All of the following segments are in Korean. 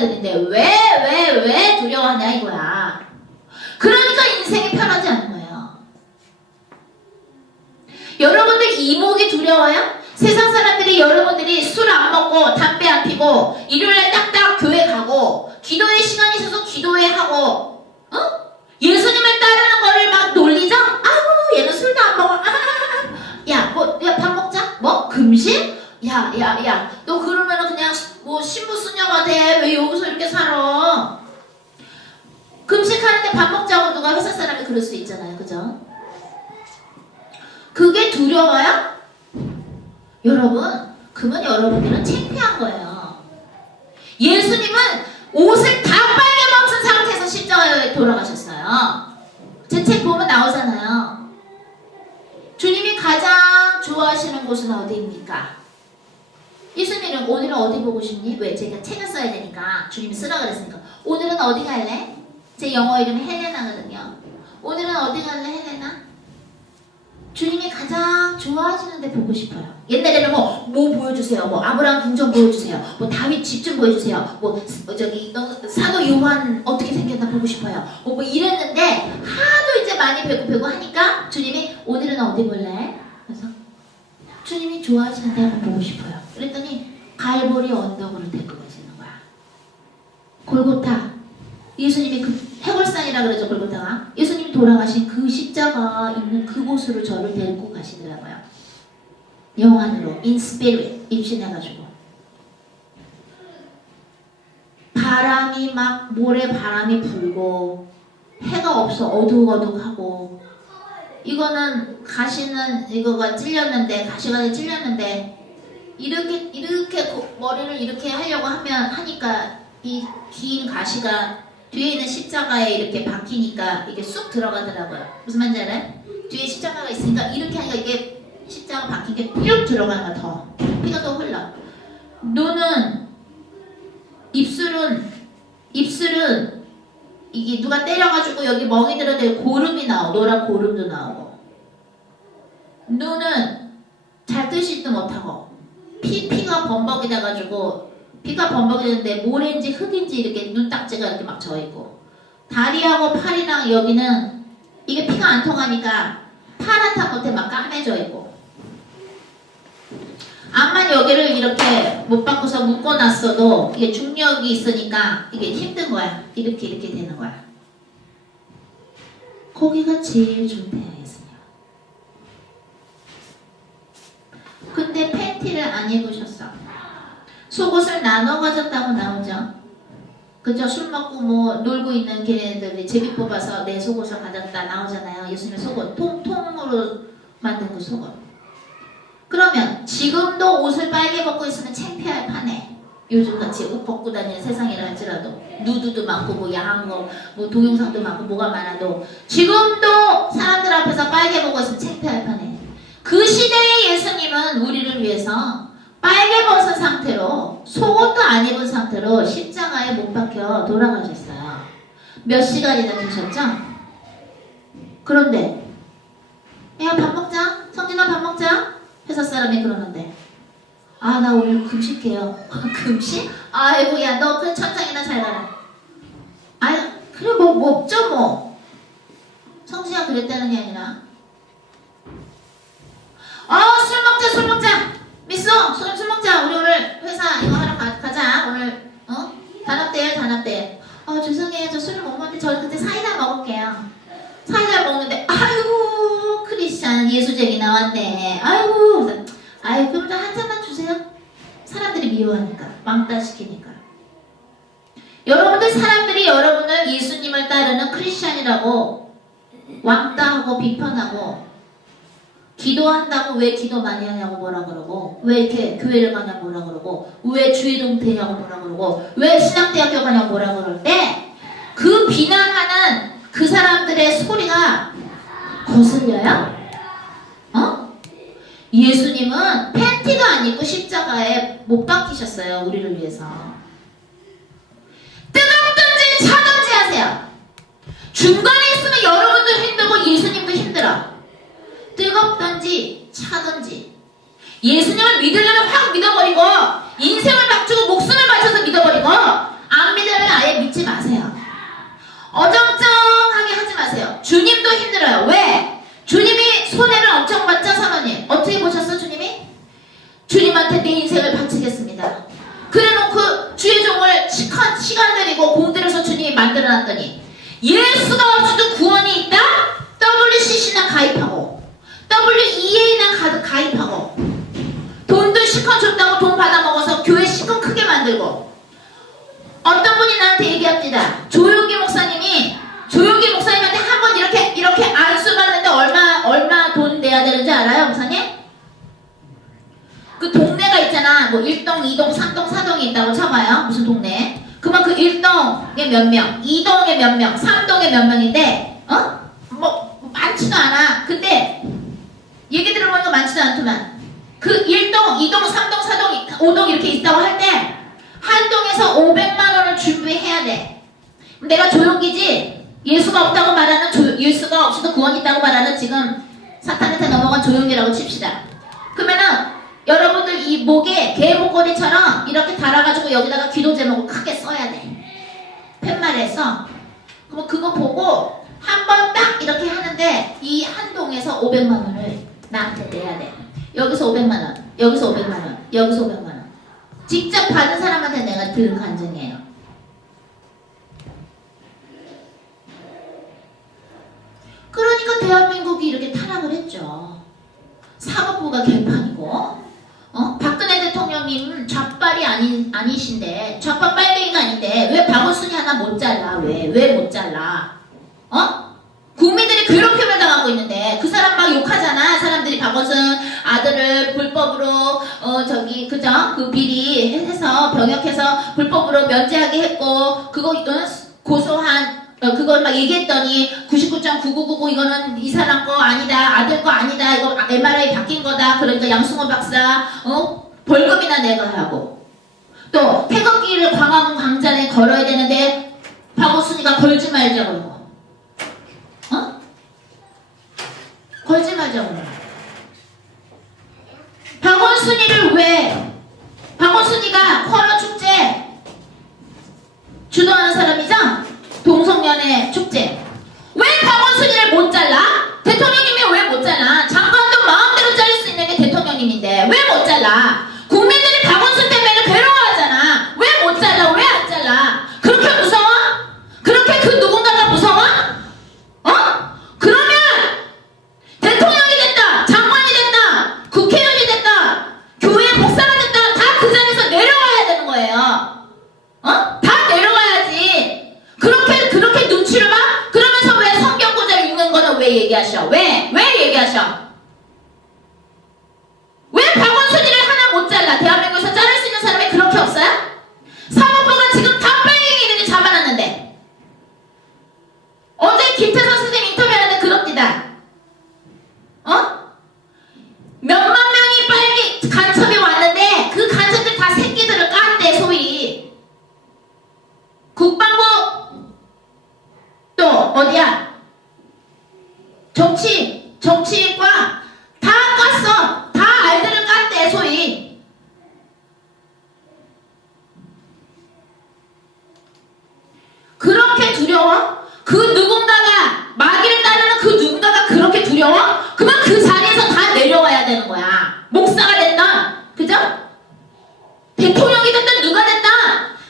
자들인데 왜 왜 왜 두려워하냐 이거야. 그러니까 인생이 편하지 않은 거예요. 여러분들 이목이 두려워요? 세상 사람들이 여러분들이 술 안 먹고 담배 안 피고 일요일에 딱딱 교회 가고 기도회 시간이 있어서 교회 하고 어? 예수님을 따르는 거를 막 놀리죠? 아우 얘는 술도 안 먹어. 야뭐 야 밥 먹자? 뭐 금식? 야 야 야 너 그러면은 그냥 뭐 신부 수녀가 돼 왜 여기서 이렇게 살아? 금식하는데 밥 먹자고 누가 회사 사람이 그럴 수 있잖아요, 그죠? 그게 두려워요? 여러분, 그건 여러분들은 창피한 거예요. 예수님은 옷을 다 빨개 벗은 상태에서 십자가에 돌아가셨어요. 제 책 보면 나오잖아요. 주님이 가장 좋아하시는 곳은 어디입니까? 예수님은 오늘은 어디 보고 싶니? 왜? 제가 책을 써야 되니까 주님이 쓰라 그랬으니까 오늘은 어디 갈래? 제 영어 이름이 헬레나거든요. 오늘은 어디 갈래 헬레나? 주님이 가장 좋아하시는 데 보고 싶어요. 옛날에는 뭐, 뭐 보여주세요. 뭐, 아브라함 궁전 보여주세요. 뭐, 다윗 집 좀 보여주세요. 뭐, 어, 저기, 어, 사도 요한 어떻게 생겼나 보고 싶어요. 뭐, 뭐 이랬는데, 하도 이제 많이 배고 배고 하니까, 주님이 오늘은 어디 볼래? 그래서, 주님이 좋아하시는 데 한번 보고 싶어요. 그랬더니, 갈보리 언덕으로 데리고 가시는 거야. 골고타. 예수님이 그 해골산이라 그러죠 골고타가 예수님이 돌아가신 그 십자가 있는 그곳으로 저를 데리고 가시더라고요 영안으로 in spirit 입신해가지고 바람이 막 모래 바람이 불고 해가 없어 어둑어둑하고 이거는 가시는 이거가 찔렸는데 가시가 찔렸는데 이렇게 이렇게 고- 머리를 이렇게 하려고 하면 하니까 이 긴 가시가 뒤에 있는 십자가에 이렇게 박히니까 이게 쑥 들어가더라고요. 무슨 말인지 알아요? 뒤에 십자가가 있으니까 이렇게 하니까 이게 십자가 박힌 게 쭉 들어가는 거야 더. 피가 더 흘러. 눈은 입술은 입술은 이게 누가 때려가지고 여기 멍이 들어대 고름이 나오 노란 고름도 나오고 눈은 잘 뜨지도 못하고 피 피가 범벅이 돼가지고 피가 범벅이 되는데 모래인지 흙인지 이렇게 눈딱지가 이렇게 막 져 있고. 다리하고 팔이랑 여기는 이게 피가 안 통하니까 파랗다 못해 막 까매져 있고. 암만 여기를 이렇게 못 바꿔서 묶어놨어도 이게 중력이 있으니까 이게 힘든 거야. 이렇게 이렇게 되는 거야. 거기가 제일 좋대요 예수님 근데 안 입으셨어 속옷을 나눠 가졌다고 나오죠. 그죠? 술 먹고 뭐 놀고 있는 걔네들이 제비 뽑아서 내 속옷을 가졌다 나오잖아요. 예수님의 속옷 통 통으로 만든 그 속옷. 그러면 지금도 옷을 빨개 벗고 있으면 창피할 판에 요즘 같이 옷 벗고 다니는 세상이라 할지라도 누드도 많고 뭐 야한 거 뭐 동영상도 많고 뭐가 많아도 지금도 사람들 앞에서 빨개 벗고 있으면 창피할 판에 그 시대의 예수님은 우리를 위해서 빨개 벗은 상태로 속옷도 안 입은 상태로 십자가에 못 박혀 돌아가셨어요. 몇 시간이나 계셨죠? 그런데 야 밥 먹자 성진아 밥 먹자 회사 사람이 그러는데 아 나 오늘 금식해요 금식? 아이고 야너 그 천장이나 잘 가라 아 그래 뭐 먹죠 뭐 성진이가 그랬다는 게 아니라 어 술 먹자 술 먹자 미쏘 술, 술 먹자. 우리 오늘 회사 이거 하러 가, 가자. 오늘 어? 단합대회 단합대회. 어 죄송해요. 저 술을 못 먹는데 저 그때 사이다 먹을게요. 사이다 먹는데 아이고 크리스찬 예수쟁이 나왔네. 그래서, 아이 그럼 저한 잔만 주세요. 사람들이 미워하니까 왕따 시키니까. 여러분들 사람들이 여러분을 예수님을 따르는 크리스찬이라고 왕따하고 비판하고 기도한다고 왜 기도 많이 하냐고 뭐라 그러고 왜 이렇게 교회를 가냐고 뭐라 그러고 왜 주의동 되냐고 뭐라 그러고 왜 신학대학교 가냐고 뭐라 그럴 때 그 비난하는 그 사람들의 소리가 거슬려요? 어? 예수님은 팬티도 안 입고 십자가에 못 박히셨어요 우리를 위해서 뜨겁든지 차든지 하세요 중간에 있으면 여러분도 힘들고 예수님도 힘들어 뜨겁든지 차든지 예수님을 믿으려면 확 믿어버리고 인생을 바치고 목숨을 바쳐서 믿어버리고 안 빚지 마세요. 어정쩡하게 하지 마세요. 주님도 힘들어요. 왜? 주님이 손해를 엄청 봤죠, 사모님? 어떻게 보셨어, 주님이? 주님한테 내 인생을 바치겠습니다. 그래놓고 주의 종을 시간, 시간 들이고 공 들여서 주님이 만들어놨더니 예수가 어떤 분이 나한테 얘기합니다. 조용기 목사님이 조용기 목사님한테 한 번 이렇게 이렇게 안수 받는데 얼마 얼마 돈 내야 되는지 알아요, 목사님? 그 동네가 있잖아. 뭐 1동, 2동, 3동, 4동이 있다고 쳐봐요. 무슨 동네? 그러면 그 1동에 몇 명, 2동에 몇 명, 3동에 몇 명인데, 어? 뭐, 많지도 않아. 근데, 얘기 들어보니까 많지도 않더만. 그 1동, 2동, 3동, 4동, 5동 이렇게 있다고 할 때, 한 동에서 500만 원을 준비해야 돼. 내가 조용기지? 예수가 없다고 말하는, 조, 예수가 없어도 구원이 있다고 말하는 지금 사탄한테 넘어간 조용이라고 칩시다. 그러면은, 여러분들 이 목에 개 목걸이처럼 이렇게 달아가지고 여기다가 기도 제목을 크게 써야 돼. 팻말에서. 그럼 그거 보고 한 번 딱 이렇게 하는데 이 한 동에서 500만 원을 나한테 내야 돼. 여기서 500만 원, 여기서 500만 원, 여기서 500만 원. 직접 받은 사람한테 내가 들은 간증이에요. 그러니까 대한민국이 이렇게 타락을 했죠. 사법부가 개판이고, 어? 박근혜 대통령님 좌빨이 아닌, 아니신데, 좌빨 빨갱이가 아닌데, 왜 박원순이 하나 못 잘라? 왜? 왜 못 잘라? 어? 국민들이 괴롭힘을 당하고 있는데, 그 사람 막 욕하잖아. 박원순 아들을 불법으로, 어, 저기, 그죠? 그 비리 해서, 병역해서 불법으로 면제하게 했고, 그거, 어, 고소한, 어, 그걸 막 얘기했더니 99.9999 이거는 이 사람 거 아니다 아들 거 아니다 이거 MRI 바뀐 거다 그러니까 양승호 박사 어? 벌금이나 내가 하고. 또 태극기를 광화문 광장에 걸어야 되는데 박원순이가 걸지 말자고 어? 걸지 말자고 박원순이를 왜 박원순이가 코너 축제 주도하는 사람이죠? 동성연애 축제. 왜 박원순이를 못 잘라? 대통령님이 왜 못 잘라? 장관도 마음대로 자를 수 있는 게 대통령님인데 왜 못 잘라? 국민들이 박원순 때문에 괴로워하잖아. 왜 못 잘라? 왜 안 잘라? 그렇게 무서워? 그렇게 그 누군가가 무서워? 어? 그러면 대통령이 됐다, 장관이 됐다, 국회의원이 됐다, 교회 목사가 됐다, 다 그 자리에서 내려와야 되는 거예요. 어? 다 내려가야지. 그렇게 그렇게 눈치를 봐? 그러면서 왜 성경 구절 읽는 거는 왜 얘기하셔? 왜? 왜 얘기하셔? 왜 박원순이를 하나 못 잘라? 대한민국에서 자를 수 있는 사람이 그렇게 없어요? 사법부가 지금 다 빨갱이들이 잡아놨는데 어제 김태선 선생님 인터뷰하는데 그럽니다. 어? 몇만 명이 빨리 간첩이 왔는데 그 간첩들 다 새끼들을 깠대 소위 국방부 또 어디야 정치 정치과 다 깠어 다 알들을 깠대 소위 그렇게 두려워? 그 누군가가 마귀를 따르는 그 누군가가 그렇게 두려워? 그러면 그 자리에서 다 내려와야 되는 거야. 목사가 됐든, 그죠? 대통령이 됐든 누가 됐든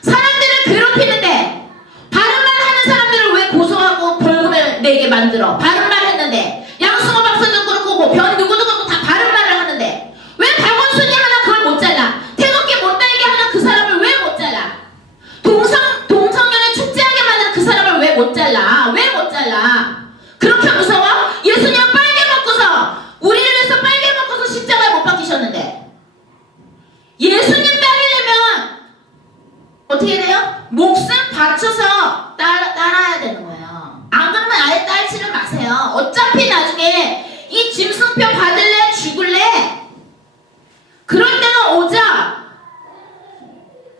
사람들을 괴롭히는데 바른 말 하는 사람들을 왜 고소하고 벌금을 내게 만들어? 바른 말 했는데 양승호 박사도 그렇고 뭐 변 누구도 그렇고 다 바른 말을 하는데 왜 박원순이 하나 그걸 못 잘라? 태극기 못 달게 하는 그 사람을 왜 못 잘라? 동성 동성연애 축제하게 만드는 그 사람을 왜 못 잘라? 왜 못 잘라? 그렇게 무서워? 예수님 빨개 먹고서 우리를 위해서 빨개 먹고서 십자가에 못 박히셨는데 예수님 따르려면 어떻게 돼요? 목숨 바쳐서 따라, 따라야 되는 거예요. 안 그러면 아예 따지를 마세요. 어차피 나중에 이 짐승표 받을래 죽을래 그럴 때는 오자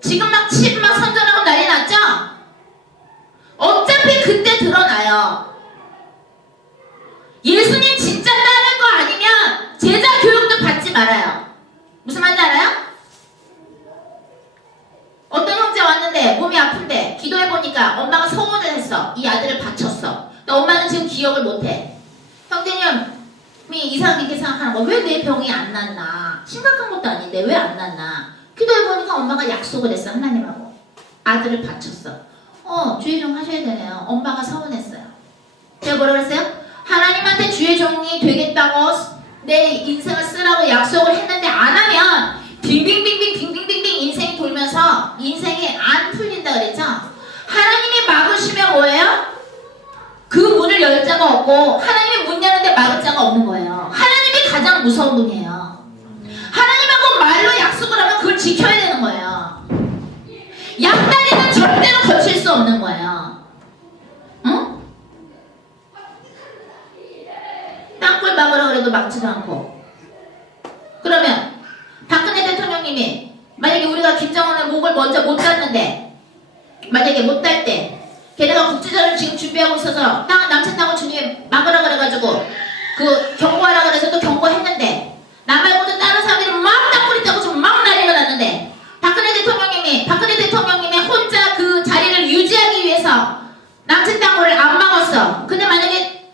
지금 막 칩 막 선전하고 난리 났죠? 어차피 그때 드러나요. 예수님 진짜 따를 거 아니면 제자 교육도 받지 말아요. 무슨 말인지 알아요? 어떤 형제 왔는데 몸이 아픈데 기도해 보니까 기억을 못해. 형제님이 이상하게 생각하는 거 왜 내 병이 안 낫나? 심각한 것도 아닌데 왜 안 낫나? 기도해보니까 엄마가 약속을 했어 하나님하고 아들을 바쳤어. 어 주의 종 하셔야 되네요. 엄마가 서운했어요. 제가 뭐라 그랬어요? 하나님한테 주의 종이 되겠다고 내 인생을 쓰라고 약속을 했는데 안 하면 빙빙빙빙 빙빙빙빙 인생이 돌면서 인생이 안 풀린다 그랬죠? 하나님이 막으시면 뭐예요? 그 문을 열 자가 없고 하나님이 문 여는데 막을 자가 없는 거예요. 하나님이 가장 무서운 분이에요. 하나님하고 말로 약속을 하면 그걸 지켜야 거예요. 양다리는 절대로 거칠 수 없는 거예요. 응? 땅굴 막으라 그래도 막지도 않고. 그러면 박근혜 대통령님이 만약에 우리가 김정은의 목을 먼저 못 땄는데 만약에 못 딸 때 걔네가 국제전을 지금 준비하고 있어서 땅 남친 땅을 주님 막으라 그래가지고 그 경고하라 그래서 또 경고했는데 나 말고도 다른 사람들이 막 땅굴 있다고 지금 막 난리가 났는데 박근혜 대통령님이 박근혜 대통령님이 혼자 그 자리를 유지하기 위해서 남친 땅굴을 안 막았어. 근데 만약에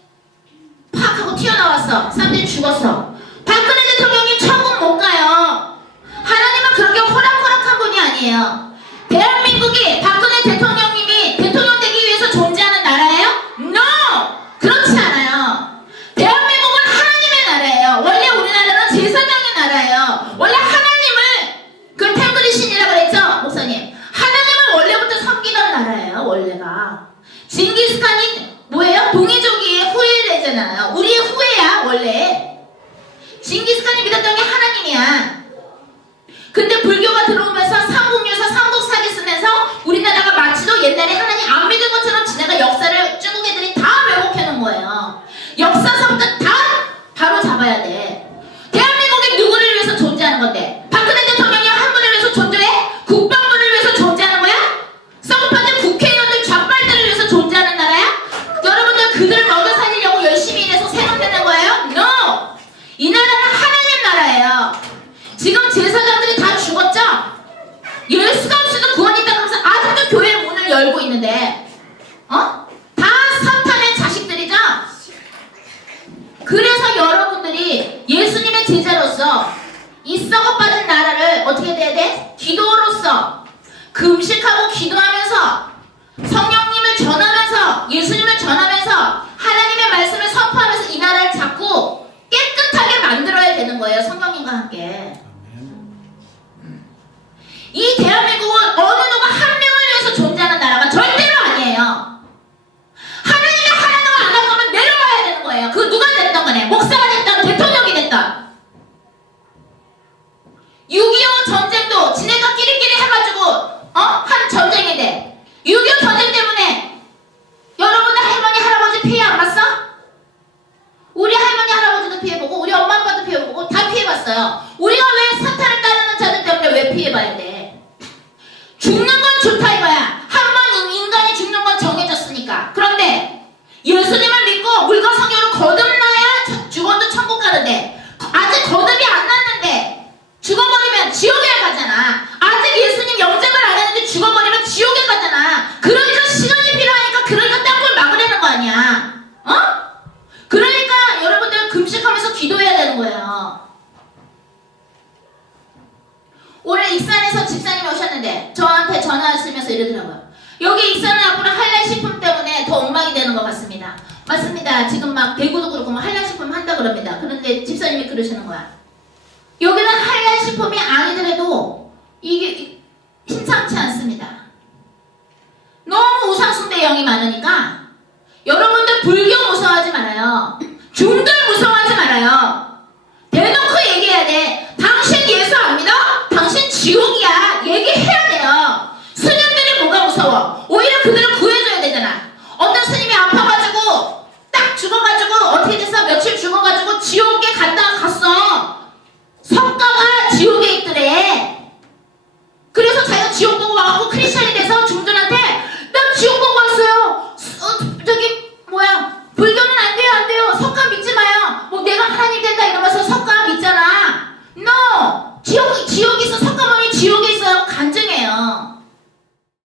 팍 하고 튀어나왔어. 사람들이 죽었어. 박근혜 대통령이 천국 못 가요. 하나님은 그렇게 호락호락한 분이 아니에요. 대한민국이 박근혜 대통령님이 대통령 되기 위해서 존재하는 나라예요? No! 그렇지 않아요. 대한민국은 하나님의 나라예요. 원래 우리나라는 제사장의 나라예요. 원래 하나님을 그 탱그리신이라고 그랬죠? 목사님. 하나님을 원래부터 섬기던 나라예요. 원래가. 징기스칸이 뭐예요? 동이족의 후예되잖아요. 우리의 후예야 원래. 징기스칸이 믿었던 게 하나님이야. 근데 불교가 들어오면서 삼국유사 삼국사기 쓰면서 우리나라가 마치도 옛날에 하나님 안 믿은 것처럼 지나가 역사를 중국 애들이 다 왜곡해 놓은 거예요. 역사서부터 다 바로 잡아야 돼. 대한민국이 누구를 위해서 존재하는 건데? 박근혜 대통령이 한 분을 위해서 존재해? 국방부를 위해서 존재하는 거야? 썩어빠진 국회의원들 좌빨들을 위해서 존재하는 나라야? 여러분들 그들을 먹여 살리려고 열심히 일해서 생각되는 거예요? No! 이 나라는 하나님 나라예요. 지금 제사장들이 다 죽었죠? 예수가 없이도 구원이 있다 그러면서 아직도 교회 문을 열고 있는데 어? 다 사탄의 자식들이죠? 그래서 여러분들이 예수님의 제자로서 이 썩어빠진 나라를 어떻게 돼야 돼? 기도로서 금식하고 기도하면서 성령님을 전하면서 예수님을 전하면서 하나님의 말씀을 선포하면서 이 나라를 자꾸 깨끗하게 만들어야 되는 거예요. 성령님과 함께. 이 대한민국은 어느 누가 한 명을 위해서 존재하는 나라가 절대로 아니에요. 하나님이 하나님을 안 할 거면 내려와야 되는 거예요. 그 누가 됐던 간에 목사가 됐던 대통령이 됐던 6.25 전쟁도 지네가 끼리끼리 해가지고 어? 한 전쟁인데 6.25 전쟁 때문에 여러분들 할머니 할아버지 피해 안 봤어? 우리 할머니 할아버지도 피해보고 우리 엄마 아빠도 피해보고 다 피해봤어요. 우리가 왜 사탄을 따르는 자들 때문에 왜 피해봐야 돼? 죽는 이거야. 한 번 인간이 죽는 건 정해졌으니까. 그런데 예수님을 믿고 물과 성령으로 거듭나야 저- 죽어도 천국 가는데 아직 거듭이 안 났는데 죽어버리면 지옥에 가잖아. 아직 예수님 영접을 안 했는데 죽어버리면 지옥에 가잖아. 그러니까 시간이 필요하니까 그러니까 땅굴 막으려는 거 아니야. 어? 그러니까 여러분들 금식하면서 기도해야 되는 거예요. 올해 익산에서 집사님이 오셨는데 저한테 전화하시면서 이러더라고요. 여기 익산은 앞으로 한랄식품 때문에 더 엉망이 되는 것 같습니다. 맞습니다. 지금 막 대구도 그렇고 막 한랄식품 한다 그럽니다. 그런데 집사님이 그러시는 거야. 여기는 한랄식품이 아니더라도 이게 심상치 않습니다. 너무 우상숭배 영이 많으니까 여러분들 불교 무서워하지 말아요. 중들 무서워하지 말아요. 대놓고 얘기해야 돼. 당신 예수 안 믿어? 당신 지옥이야.